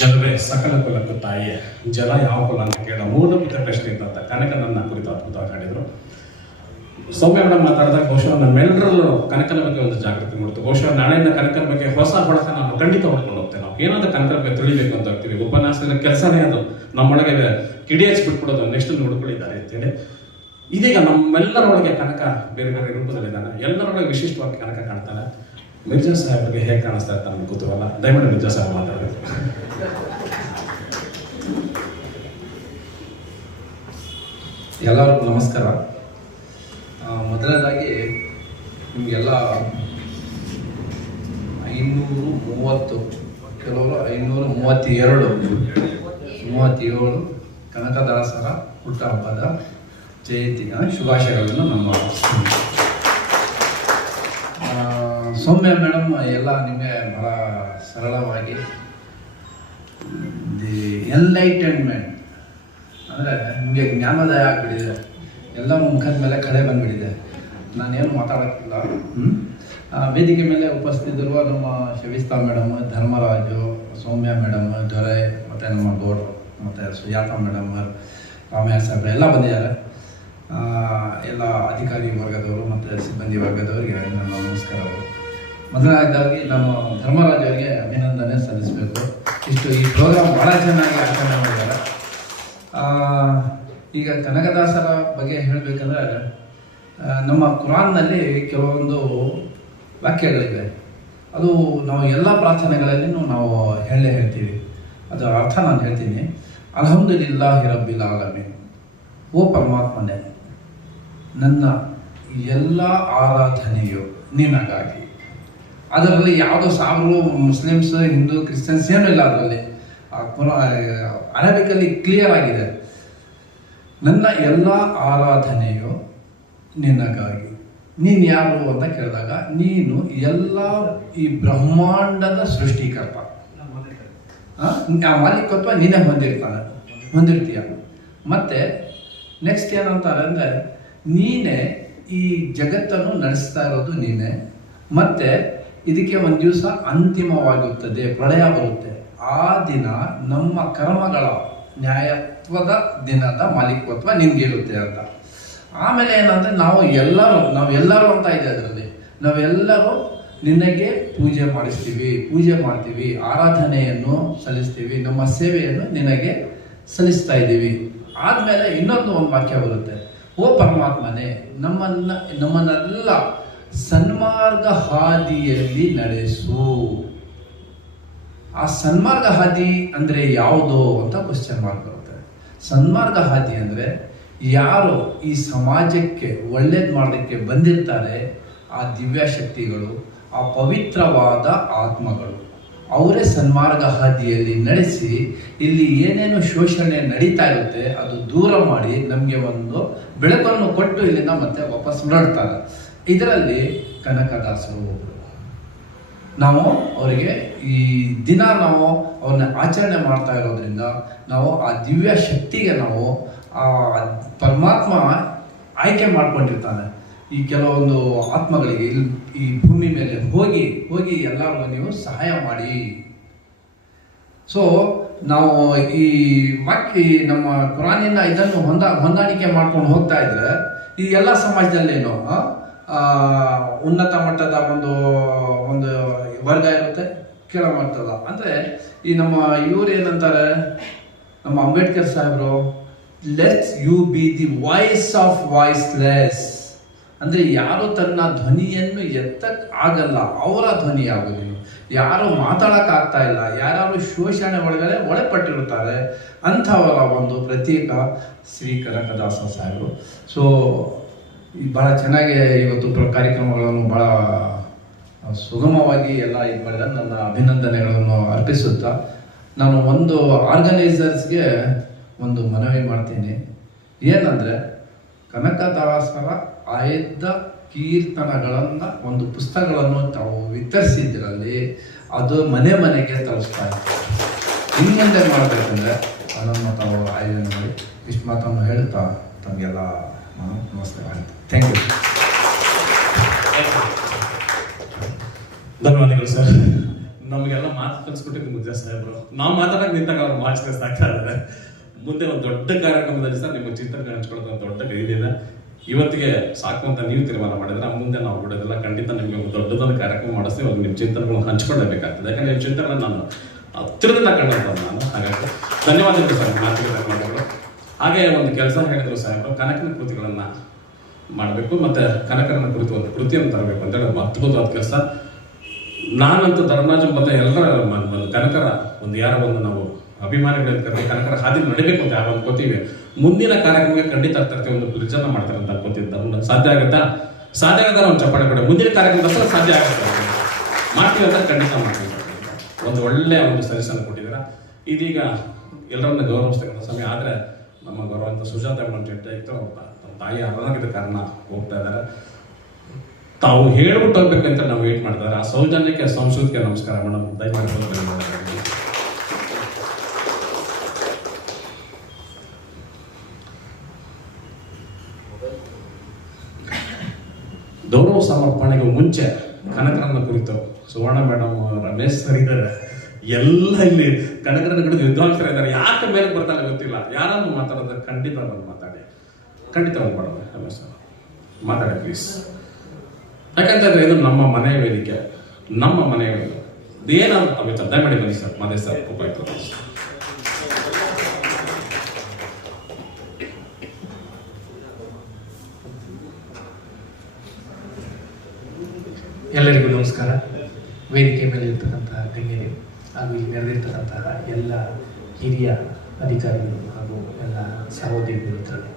ಜಲವೇ ಸಕಲ ಕುಲಕ್ಕೂ ತಾಯಿಯೇ, ಜಲ ಯಾವ ಕುಲ ಅಂತ ಕೇಳೋ ಮೂಲಭೂತ ಪ್ರಶ್ನೆ ಇದ್ದಂತ ಕನಕ ನನ್ನ ಕುರಿತು ಅದ್ಭುತವಾಗಿ ಹಾಡಿದರು. ಸೌಮ್ಯ ಮೇಡಮ್ ಮಾತಾಡಿದಾಗ ಬಹುಶಃ ನಮ್ಮೆಲ್ಲರಲ್ಲೂ ಕನಕನ ಬಗ್ಗೆ ಒಂದು ಜಾಗೃತಿ ಮೂಡಿತು. ಬಹುಶಃ ನಾಳೆಯಿಂದ ಕನಕನ ಬಗ್ಗೆ ಹೊಸ ಹೊಳಕ ನಾವು ಖಂಡಿತ ಹೊಡ್ಕೊಂಡು ಹೋಗ್ತೇವೆ. ನಾವು ಏನಾದ್ರೂ ಕನಕನ ಬಗ್ಗೆ ತಿಳಿಬೇಕು ಅಂತ ಹೋಗ್ತೀವಿ. ಉಪನ್ಯಾಸದ ಕೆಲಸನೇ ಅದು ನಮ್ಮೊಳಗೆ ಕಿಡಿ ಹಚ್ಚಿಬಿಟ್ಬಿಡೋದು, ನೆಕ್ಸ್ಟ್ ಹುಡುಕೊಂಡಿದ್ದಾರೆ ಅಂತೇಳಿ. ಇದೀಗ ನಮ್ಮೆಲ್ಲರೊಳಗೆ ಕನಕ ಬೇರೆ ಬೇರೆ ರೂಪದಲ್ಲಿದ್ದಾನೆ. ಎಲ್ಲರೊಳಗೆ ವಿಶಿಷ್ಟವಾಗಿ ಕನಕ ಕಾಣ್ತಾನೆ. ಮಿರ್ಜಾ ಸಾಹೇಬ್ರಿಗೆ ಹೇಗೆ ಕಾಣಿಸ್ತಾ ಇರ್ತಾನೆ ನಮ್ಗೆ ಗೊತ್ತಿರಲ್ಲ. ದಯಮಾಡಿ ಮಿರ್ಜಾ ಸಾಹೇಬ್ ಮಾತಾಡಬೇಕು. ಎಲ್ಲರಿಗೂ ನಮಸ್ಕಾರ. ಮೊದಲನೇದಾಗಿ ನಿಮಗೆಲ್ಲ 530, ಕೆಲವರು 532 ಕನಕದಾಸರ ಹುಟ್ಟುಹಬ್ಬದ ಜಯಂತಿಯ ಶುಭಾಶಯಗಳನ್ನು ನಮ್ಮ ಸೌಮ್ಯ ಮೇಡಮ್ ಎಲ್ಲ ನಿಮಗೆ ಬಹಳ ಸರಳವಾಗಿ ದಿ ಎನ್ಲೈಟನ್ಮೆಂಟ್ ಅಂದರೆ ನಿಮಗೆ ಜ್ಞಾನೋದಯ ಆಗಿಬಿಟ್ಟಿದೆ. ಎಲ್ಲ ಮುಖದ ಮೇಲೆ ಕಳೆ ಬಂದುಬಿಟ್ಟಿದೆ. ನಾನೇನು ಮಾತಾಡೋಕ್ಕಿಲ್ಲ. ವೇದಿಕೆ ಮೇಲೆ ಉಪಸ್ಥಿತರುವ ನಮ್ಮ ಶವಿಸ್ತಾ ಮೇಡಮ್, ಧರ್ಮರಾಜು, ಸೌಮ್ಯ ಮೇಡಮ್, ದೊರೆ, ಮತ್ತು ನಮ್ಮ ಗೌಡ್ರು, ಮತ್ತು ಸುಜಾತಾ ಮೇಡಮ್, ರಾಮಯ್ಯ ಸಾಹೇಬ್ರು ಎಲ್ಲ ಬಂದಿದ್ದಾರೆ. ಎಲ್ಲ ಅಧಿಕಾರಿ ವರ್ಗದವರು ಮತ್ತು ಸಿಬ್ಬಂದಿ ವರ್ಗದವರಿಗೆ ನನ್ನ ನಮಸ್ಕಾರಗಳು. ಮೊದಲನೇದಾಗಿ ನಾನು ಧರ್ಮರಾಜ್ ಅವರಿಗೆ ಅಭಿನಂದನೆ ಸಲ್ಲಿಸಬೇಕು. ಇಷ್ಟು ಈ ಪ್ರೋಗ್ರಾಮ್ ಭಾಳ ಚೆನ್ನಾಗಿ ಆಚರಣೆ ಮಾಡಿದ್ದಾರೆ. ಈಗ ಕನಕದಾಸರ ಬಗ್ಗೆ ಹೇಳಬೇಕಂದ್ರೆ, ನಮ್ಮ ಕುರಾನ್ನಲ್ಲಿ ಕೆಲವೊಂದು ವಾಕ್ಯಗಳಿವೆ. ಅದು ನಾವು ಎಲ್ಲ ಪ್ರಾರ್ಥನೆಗಳಲ್ಲಿನೂ ನಾವು ಹೇಳ್ತೀವಿ. ಅದರ ಅರ್ಥ ನಾನು ಹೇಳ್ತೀನಿ. ಅಲ್ಹಮ್ದುಲಿಲ್ಲಾಹಿ ರಬ್ಬಿಲ್ ಆಲಮೀನ್. ಓ ಪರಮಾತ್ಮನೇ, ನನ್ನ ಎಲ್ಲ ಆರಾಧನೆಯು ನಿನಗಾಗಿ. ಅದರಲ್ಲಿ ಯಾವುದೋ ಸಾವಿರ ಮುಸ್ಲಿಮ್ಸ್, ಹಿಂದೂ, ಕ್ರಿಶ್ಚಿಯನ್ಸ್ ಏನೂ ಇಲ್ಲ ಅದರಲ್ಲಿ. ಅರಬಿಕಲ್ಲಿ ಕ್ಲಿಯರ್ ಆಗಿದೆ. ನನ್ನ ಎಲ್ಲ ಆರಾಧನೆಯು ನಿನಗಾಗಿ. ನೀನು ಯಾರು ಅಂತ ಕೇಳಿದಾಗ, ನೀನು ಎಲ್ಲ ಈ ಬ್ರಹ್ಮಾಂಡದ ಸೃಷ್ಟಿಕರ್ತ. ಆ ಮಾಲೀಕತ್ವ ನೀನೇ ಹೊಂದಿರ್ತೀಯ. ಮತ್ತೆ ನೆಕ್ಸ್ಟ್ ಏನಂತಾರೆ ಅಂದರೆ, ನೀನೇ ಈ ಜಗತ್ತನ್ನು ನಡೆಸ್ತಾ ಇರೋದು ನೀನೇ. ಮತ್ತೆ ಇದಕ್ಕೆ ಒಂದು ದಿವಸ ಅಂತಿಮವಾಗುತ್ತದೆ, ಪ್ರಳಯ ಬರುತ್ತೆ. ಆ ದಿನ ನಮ್ಮ ಕರ್ಮಗಳ ನ್ಯಾಯತ್ವದ ದಿನದ ಮಾಲೀಕತ್ವ ನಿನ್ಗಿರುತ್ತೆ ಅಂತ. ಆಮೇಲೆ ಏನಂದರೆ, ನಾವೆಲ್ಲರೂ ಅಂತ ಇದೆ ಅದರಲ್ಲಿ. ನಾವೆಲ್ಲರೂ ನಿನಗೆ ಪೂಜೆ ಮಾಡ್ತೀವಿ, ಆರಾಧನೆಯನ್ನು ಸಲ್ಲಿಸ್ತೀವಿ, ನಮ್ಮ ಸೇವೆಯನ್ನು ನಿನಗೆ ಸಲ್ಲಿಸ್ತಾ ಇದ್ದೀವಿ. ಆದಮೇಲೆ ಒಂದು ವಾಕ್ಯ ಬರುತ್ತೆ. ಓ ಪರಮಾತ್ಮನೇ, ನಮ್ಮನ್ನೆಲ್ಲ ಸನ್ಮಾರ್ಗ ಹಾದಿಯಲ್ಲಿ ನಡೆಸು. ಆ ಸನ್ಮಾರ್ಗ ಹಾದಿ ಅಂದರೆ ಯಾವುದು ಅಂತ ಕ್ವಶನ್ ಮಾರ್ಕ್ ಬರುತ್ತೆ. ಸನ್ಮಾರ್ಗ ಹಾದಿ ಅಂದರೆ ಯಾರು ಈ ಸಮಾಜಕ್ಕೆ ಒಳ್ಳೇದು ಮಾಡೋದಕ್ಕೆ ಬಂದಿರ್ತಾರೆ, ಆ ದಿವ್ಯ ಶಕ್ತಿಗಳು, ಆ ಪವಿತ್ರವಾದ ಆತ್ಮಗಳು, ಅವರೇ ಸನ್ಮಾರ್ಗ ಹಾದಿಯಲ್ಲಿ ನಡೆಸಿ ಇಲ್ಲಿ ಏನೇನು ಶೋಷಣೆ ನಡೀತಾ ಇರುತ್ತೆ ಅದು ದೂರ ಮಾಡಿ ನಮಗೆ ಒಂದು ಬೆಳಕನ್ನು ಕೊಟ್ಟು ಇಲ್ಲಿಂದ ಮತ್ತೆ ವಾಪಸ್ ಹೊರಡ್ತಾರೆ. ಇದರಲ್ಲಿ ಕನಕದಾಸರು ಒಬ್ಬರು. ನಾವು ಅವರಿಗೆ ಈ ದಿನ ನಾವು ಅವ್ರನ್ನ ಆಚರಣೆ ಮಾಡ್ತಾ ಇರೋದ್ರಿಂದ ನಾವು ಆ ದಿವ್ಯ ಶಕ್ತಿಗೆ ನಾವು ಆ ಪರಮಾತ್ಮ ಆಯ್ಕೆ ಮಾಡ್ಕೊಂಡಿರ್ತಾನೆ. ಈ ಕೆಲವೊಂದು ಆತ್ಮಗಳಿಗೆ ಈ ಭೂಮಿ ಮೇಲೆ ಹೋಗಿ ಎಲ್ಲರಿಗೂ ನೀವು ಸಹಾಯ ಮಾಡಿ. ಸೊ ನಾವು ಈ ವಾಕ್ಯ ನಮ್ಮ ಕುರಾನಿನ ಇದನ್ನು ಹೊಂದಾಣಿಕೆ ಮಾಡ್ಕೊಂಡು ಹೋಗ್ತಾ ಇದ್ರೆ ಈ ಎಲ್ಲ ಸಮಾಜದಲ್ಲೇನೋ ಉನ್ನತ ಮಟ್ಟದ ಒಂದು ವರ್ಗ ಇರುತ್ತೆ, ಕೆಳಮಟ್ಟದ. ಅಂದರೆ ಈ ನಮ್ಮ ಇವ್ರು ಏನಂತಾರೆ, ನಮ್ಮ ಅಂಬೇಡ್ಕರ್ ಸಾಹೇಬರು, let's you be the voice of voiceless. ಅಂದರೆ ಯಾರು ತನ್ನ ಧ್ವನಿಯನ್ನು ಎತ್ತಕ್ಕೆ ಆಗಲ್ಲ ಅವರ ಧ್ವನಿ ಆಗೋದು. ಯಾರು ಮಾತಾಡೋಕ್ಕಾಗ್ತಾ ಇಲ್ಲ, ಯಾರು ಶೋಷಣೆ ಒಳಪಟ್ಟಿರುತ್ತಾರೆ ಅಂಥವರ ಒಂದು ಪ್ರತೀಕ ಶ್ರೀ ಕನಕದಾಸ ಸಾಹೇಬರು. ಸೊ ಭಾಳ ಚೆನ್ನಾಗಿ ಇವತ್ತು ಕಾರ್ಯಕ್ರಮಗಳನ್ನು ಭಾಳ ಸುಗಮವಾಗಿ ಎಲ್ಲ ಇದು ಮಾಡಿದರೆ ನನ್ನ ಅಭಿನಂದನೆಗಳನ್ನು ಅರ್ಪಿಸುತ್ತಾ, ನಾನು ಒಂದು ಆರ್ಗನೈಸರ್ಸ್ಗೆ ಒಂದು ಮನವಿ ಮಾಡ್ತೀನಿ. ಏನಂದರೆ, ಕನಕದಾಸರ ಆಯ್ದ ಕೀರ್ತನಗಳನ್ನು ಒಂದು ಪುಸ್ತಕಗಳನ್ನು ತಾವು ವಿತರಿಸಿದ್ರಲ್ಲಿ ಅದು ಮನೆಗೆ ತಲುಪಿಸ್ತಾ ಇತ್ತು. ಹಿಂದೆ ಮಾಡಬೇಕಂದ್ರೆ ಅದನ್ನು ತಾವು ಆಯೋಜನೆ ಮಾಡಿ. ಇಷ್ಟು ಮಾತನ್ನು ಹೇಳ್ತಾ ತಮಗೆಲ್ಲ ನಮಸ್ಕಾರ. Thank you. ಧನ್ಯವಾದಗಳು ಸರ್. ನಮಗೆಲ್ಲ ಮಾತು ಕಲಿಸ್ಕೊಟ್ಟಿದ್ದು ಮುದ್ದೆ ಸಾಹೇಬ್ರು. ನಾವು ಮಾತಾಡಕ್ಕೆ ನಿಂತಾಗ ಅವ್ರು ಮಾರ್ಕ್ಸ್ ಸಾಕ್ತಾ ಇದ್ದಾರೆ. ಮುಂದೆ ಒಂದು ದೊಡ್ಡ ಕಾರ್ಯಕ್ರಮದಲ್ಲಿ ಸರ್ ನಿಮ್ಮ ಚಿಂತನೆ ಹಂಚ್ಕೊಳ್ಳೋದು ದೊಡ್ಡ ಇದಿದೆ. ಇವತ್ತಿಗೆ ಸಾಕು ಅಂತ ನೀವು ತೀರ್ಮಾನ ಮಾಡಿದ್ರೆ ಮುಂದೆ ನಾವು ಬಿಡೋದಿಲ್ಲ. ಖಂಡಿತ ನಿಮಗೆ ಒಂದು ದೊಡ್ಡದೊಂದು ಕಾರ್ಯಕ್ರಮ ಮಾಡಿಸ್ತೀವಿ. ಅವ್ರು ನಿಮ್ಮ ಚಿಂತನೆಗಳನ್ನು ಹಂಚ್ಕೊಳ್ಳೇಬೇಕಾಗ್ತದೆ. ಯಾಕಂದ್ರೆ ನಿಮ್ಮ ಚಿಂತನೆ ನಾನು ಹತ್ತಿರದಿಂದ ಕಂಡಂತ ನಾನು. ಹಾಗಾಗಿ ಧನ್ಯವಾದಗಳು ಸರ್ ಮಾತಿಗೆ ಧನ್ಯವಾದಗಳು. ಹಾಗೆ ಒಂದು ಕೆಲಸ ಹೇಳಿದ್ರು ಸಾಹೇಬರು, ಕನಕನ ಕೃತಿಗಳನ್ನು ಮಾಡಬೇಕು ಮತ್ತು ಕನಕನ ಕುರಿತು ಒಂದು ಕೃತಿಯನ್ನು ತರಬೇಕು ಅಂತೇಳಿ ಅದ್ಭುತವಾದ ಕೆಲಸ. ನಾನಂತೂ ಧರ್ಮರಾಜ ಮತ್ತೆ ಎಲ್ಲರ ಒಂದು ಕನಕರ ಒಂದು ಯಾರೋ ಒಂದು ನಾವು ಅಭಿಮಾನಿಗಳಿಂದ ಕನಕರ ಹಾದಿ ನಡಿಬೇಕು ಅಂತ ಯಾರು ಅನ್ಕೋತೀವಿ. ಮುಂದಿನ ಕಾರ್ಯಕ್ರಮಕ್ಕೆ ಖಂಡಿತ ತರ್ತೀವಿ. ಒಂದು ಬ್ರಿಡ್ಜನ್ನು ಮಾಡ್ತಾರೆ ಅಂತ ಅನ್ಕೋತಿದ್ದ ಸಾಧ್ಯ ಆಗುತ್ತಾ? ಸಾಧ್ಯ ಆಗದ ಒಂದು ಚಪ್ಪಾಳೆ ಕೊಡಿ. ಮುಂದಿನ ಕಾರ್ಯಕ್ರಮದ ಸಾಧ್ಯ ಆಗುತ್ತೆ, ಮಾಡ್ತೀವಿ ಅಂತ ಖಂಡಿತ ಮಾಡ್ತೀವಿ. ಒಂದು ಒಳ್ಳೆಯ ಒಂದು ಸಜೆಷನ್ ಕೊಟ್ಟಿದ್ದೀರಾ. ಇದೀಗ ಎಲ್ಲರನ್ನ ಗೌರವಿಸ್ತಕ್ಕಂಥ ಸಮಯ. ಆದರೆ ನಮ್ಮ ಗೌರವಂತ ಸುಜಾತ ಮೇಡಮ್ ಜೊತೆ ಇತ್ತು, ನಮ್ಮ ತಾಯಿ ಅನಾರೋಗ್ಯದ ಕಾರಣ ಹೋಗ್ತಾ ಇದ್ದಾರೆ. ತಾವು ಹೇಳ್ಬಿಟ್ಟು ಹೋಗ್ಬೇಕಂತ ನಾವು ವೇಟ್ ಮಾಡ್ತಾರೆ. ಆ ಸೌಜನ್ಯಕ್ಕೆ ಸಂಸ್ಕೃತಿಗೆ ನಮಸ್ಕಾರ ಮೇಡಮ್. ದಯಮಾಡಿ ಗೌರವ ಸಮರ್ಪಣೆಗೆ ಮುಂಚೆ ಕನಕರನ್ನ ಕುರಿತು ಸುವರ್ಣ ಮೇಡಮ್, ರಮೇಶ್ ಸರ್ ಇದ್ದಾರೆ, ಎಲ್ಲ ಇಲ್ಲಿ ಕನಕರನ್ನ ಕುರಿತು ವಿದ್ವಾಂಸರು ಇದ್ದಾರೆ. ಯಾಕೆ ಮೇಲೆ ಬರ್ತಾರೆ ಗೊತ್ತಿಲ್ಲ. ಯಾರಾದ್ರೂ ಮಾತಾಡೋದು ಖಂಡಿತ ಬಂದು ಮಾತಾಡಿ, ಖಂಡಿತ ಒಂದು ಮಾಡೋದು. ರಮೇಶ್ ಸರ್ ಮಾತಾಡಿ ಪ್ಲೀಸ್. ಯಾಕಂತಂದ್ರೆ ಇದು ನಮ್ಮ ಮನೆಯ ವೇದಿಕೆ, ನಮ್ಮ ಮನೆಯ ವೇದಿಕೆ. ಏನಾದ್ರು ಅಮಿತ ದಯಮಾಡಿ ಬನ್ನಿ ಸರ್. ಮದೇ ಸರ್ ಉಪಯುಕ್ತ. ಎಲ್ಲರಿಗೂ ನಮಸ್ಕಾರ. ವೇದಿಕೆ ಮೇಲೆ ಇರ್ತಕ್ಕಂತಹ ಗಣ್ಯರು ಹಾಗೂ ಇಲ್ಲಿ ನೆರೆದಿರ್ತಕ್ಕಂತಹ ಎಲ್ಲ ಹಿರಿಯ ಅಧಿಕಾರಿಗಳು ಹಾಗೂ ಎಲ್ಲ ಸಹೋದ್ಯೋಗಿ ಮಿತ್ರರು,